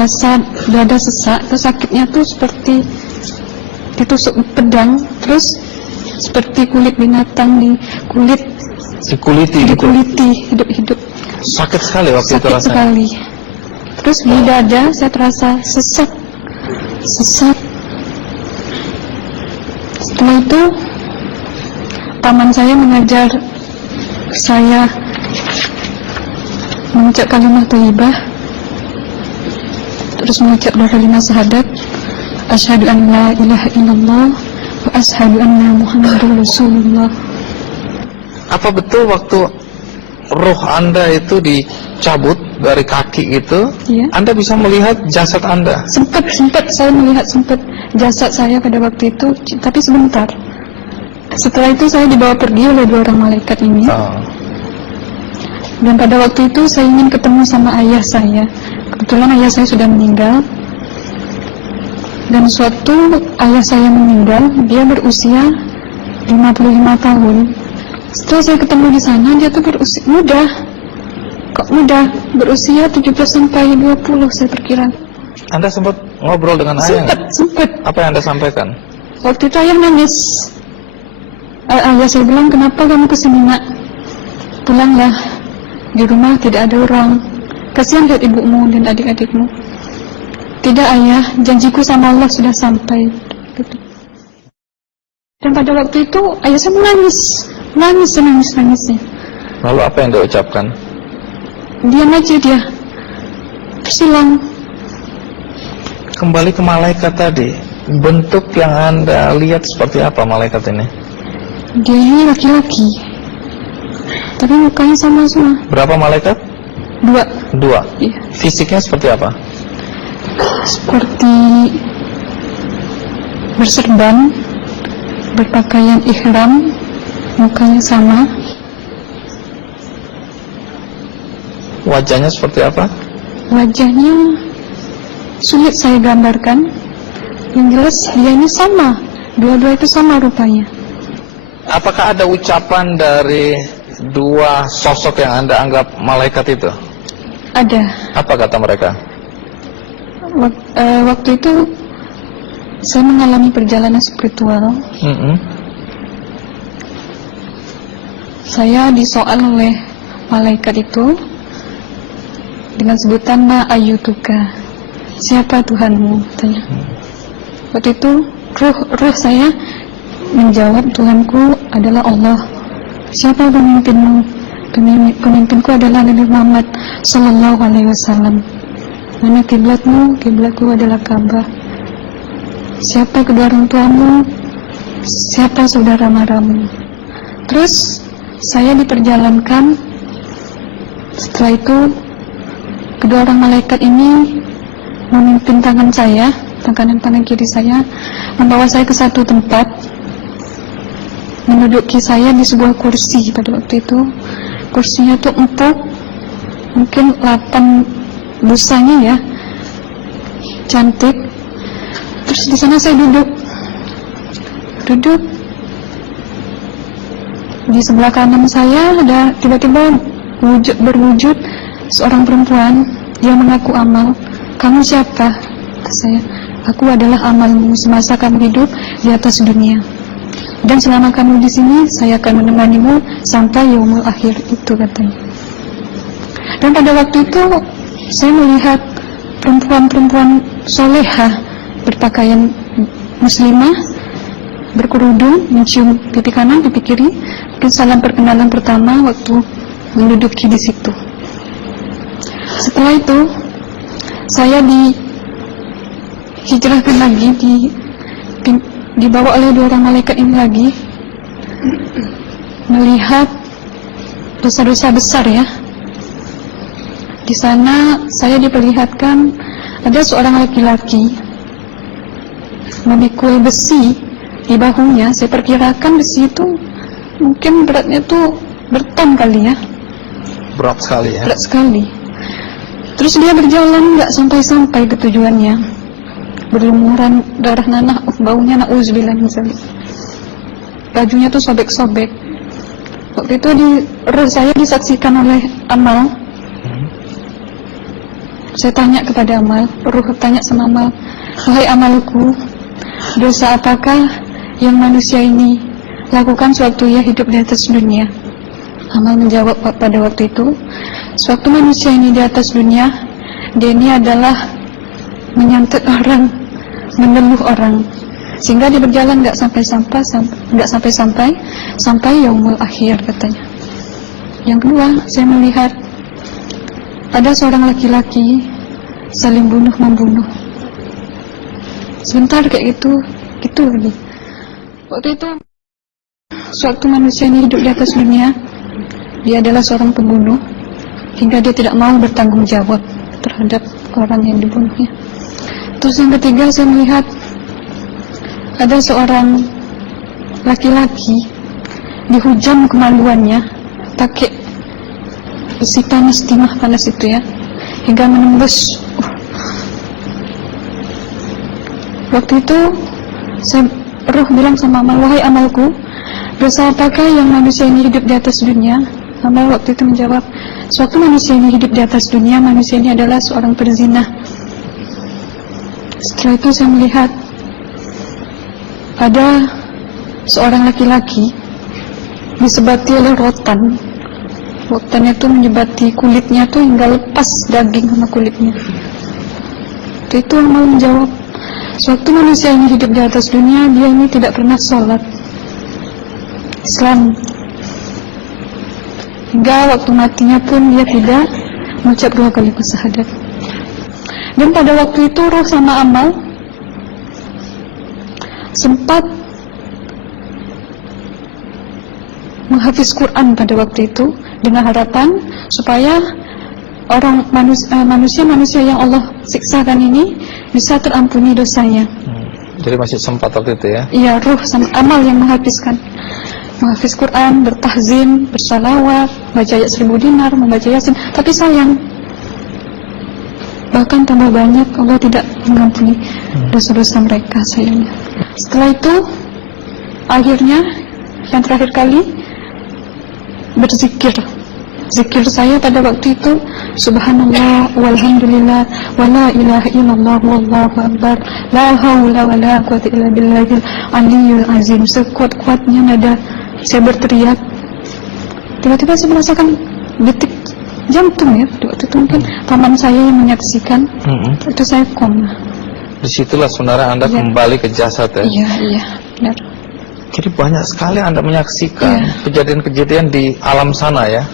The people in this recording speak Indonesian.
rasa dada sesak, terus sakitnya tuh seperti ditusuk pedang, terus seperti kulit binatang dikuliti hidup-hidup. Sakit sekali waktu itu rasanya. Sakit sekali. Terus di dada saya terasa sesak. Setelah itu paman saya mengajar saya mengucap kalimat thayyibah, terus mengucap dua kalimat syahadat, asyhadu an la ilaha illallah wa asyhadu anna muhammadar rasulullah. Apa betul waktu roh Anda itu dicabut dari kaki itu, Iya. Anda bisa melihat jasad Anda? Sempat saya melihat jasad saya pada waktu itu, tapi sebentar. Setelah itu saya dibawa pergi oleh dua orang malaikat ini. Dan pada waktu itu saya ingin ketemu sama ayah saya. Kebetulan ayah saya sudah meninggal. Dan suatu ayah saya meninggal, dia berusia 55 tahun. Setelah saya ketemu di sana, dia tuh berusia muda. Kok muda? Berusia 17 sampai 20 saya perkira. Anda sempat ngobrol dengan ayah? Sempat. Apa yang Anda sampaikan? Waktu itu ayah nangis. Ayah saya bilang, kenapa kamu kesini nak? Pulanglah, di rumah tidak ada orang. Kasihan lihat ibumu dan adik-adikmu. Tidak ayah, janjiku sama Allah sudah sampai. Dan pada waktu itu ayah saya menangis. Lalu apa yang dia ucapkan? Diam aja dia, terus hilang. Kembali ke malaikat tadi, bentuk yang Anda lihat seperti apa malaikat ini? Dia ini laki-laki, tapi mukanya sama semua. Berapa malaikat? Dua. Iya. Fisiknya seperti apa? Seperti berserban, berpakaian ihram, mukanya sama. Wajahnya seperti apa? Wajahnya sulit saya gambarkan. Yang jelas dia ini sama, dua-dua itu sama rupanya. Apakah ada ucapan dari dua sosok yang Anda anggap malaikat itu? Ada. Apa kata mereka? Waktu itu saya mengalami perjalanan spiritual. Saya disoal oleh malaikat itu dengan sebutan ma ayyutuka, siapa Tuhanmu, tanya. Waktu itu roh saya menjawab, Tuhanku adalah Allah. Siapa pemimpinmu? Pemimpinku adalah Nabi Muhammad sallallahu alaihi wasallam. Mana kiblatmu? Kiblatku adalah Ka'bah. Siapa kedua orang tuamu? Siapa saudara maramu? Terus saya diperjalankan. Setelah itu kedua orang malaikat ini memimpin tangan saya, tangan kiri saya, membawa saya ke satu tempat, menduduki saya di sebuah kursi. Pada waktu itu kursinya tuh empuk, mungkin 8 busanya ya, cantik. Terus di sana saya duduk. Di sebelah kanan saya ada tiba-tiba berwujud seorang perempuan. Dia mengaku amal. Kamu siapa? Kata saya. Aku adalah amalmu semasa kamu hidup di atas dunia. Dan selama kamu di sini, saya akan menemanimu sampai yaumul akhir, itu katanya. Dan pada waktu itu saya melihat perempuan-perempuan solehah berpakaian muslimah, berkerudung, mencium pipi kanan, pipi kiri. Mungkin salam perkenalan pertama waktu menduduki di situ. Setelah itu saya dihijrahkan lagi, dibawa oleh dua orang malaikat ini lagi, melihat dosa-dosa besar ya. Di sana saya diperlihatkan ada seorang laki-laki memikul besi di bahunya. Saya perkirakan besi itu mungkin beratnya tuh berton kali ya. Berat sekali ya. Berat sekali. Terus dia berjalan nggak sampai ke tujuannya, berlumuran darah nanah, baunya na'udzubillah misalnya. Bajunya tuh sobek-sobek. Waktu itu roh saya disaksikan oleh amal. Saya tanya kepada Amal, Ruh tanya sama Amal, wahai amalku, dosa apakah yang manusia ini lakukan sewaktu ia hidup di atas dunia? Amal menjawab pada waktu itu, sewaktu manusia ini di atas dunia, dia ini adalah menyantet orang, meneluh orang, sehingga dia berjalan nggak sampai yaumul akhir, katanya. Yang kedua, saya melihat ada seorang laki-laki saling bunuh-membunuh. Sebentar kayak gitu lagi. Waktu itu, sewaktu manusia ini hidup di atas dunia, dia adalah seorang pembunuh, hingga dia tidak mau bertanggung jawab terhadap orang yang dibunuhnya. Terus yang ketiga, saya melihat ada seorang laki-laki dihujam kemaluannya pakai besi panas, timah panas itu ya, hingga menembus. Waktu itu Ruh bilang sama Amal, wahai amalku, dosa apakah yang manusia ini hidup di atas dunia? Amal waktu itu menjawab, sewaktu manusia ini hidup di atas dunia, manusia ini adalah seorang perzina. Setelah itu saya melihat ada seorang laki-laki disebati oleh rotan. Rotannya itu menyebati kulitnya tuh hingga lepas daging sama kulitnya. Itu Amal menjawab, sewaktu manusia ini hidup di atas dunia, dia ini tidak pernah sholat Islam, hingga waktu matinya pun dia tidak mengucap 2 kalimat syahadat. Dan pada waktu itu Ruh sama Amal sempat menghafiz Quran pada waktu itu dengan harapan supaya orang manusia yang Allah siksakan ini bisa terampuni dosanya. Jadi masih sempat waktu itu ya? Iya, Ruh sama Amal yang menghafiz Quran, bertahzim, bersalawat, baca ayat 1000 dinar, membaca Yasin. Tapi sayang, bahkan tambah banyak Allah tidak mengampuni dosa-dosa mereka, sayangnya. Setelah itu, akhirnya yang terakhir kali berzikir. Zikir saya pada waktu itu, subhanallah, walhamdulillah, wala ilaha illallah, wallahu akbar, la haula wala quwwata illa billahil aliyyil azim. Sekuat-kuatnya nada saya berteriak. Tiba-tiba saya merasakan detik jantung ya. Waktu itu mungkin paman saya yang menyaksikan. Itu saya koma. Disitulah sebenarnya Anda kembali ke jasad ya? Iya, benar. Jadi banyak sekali Anda menyaksikan kejadian-kejadian di alam sana ya?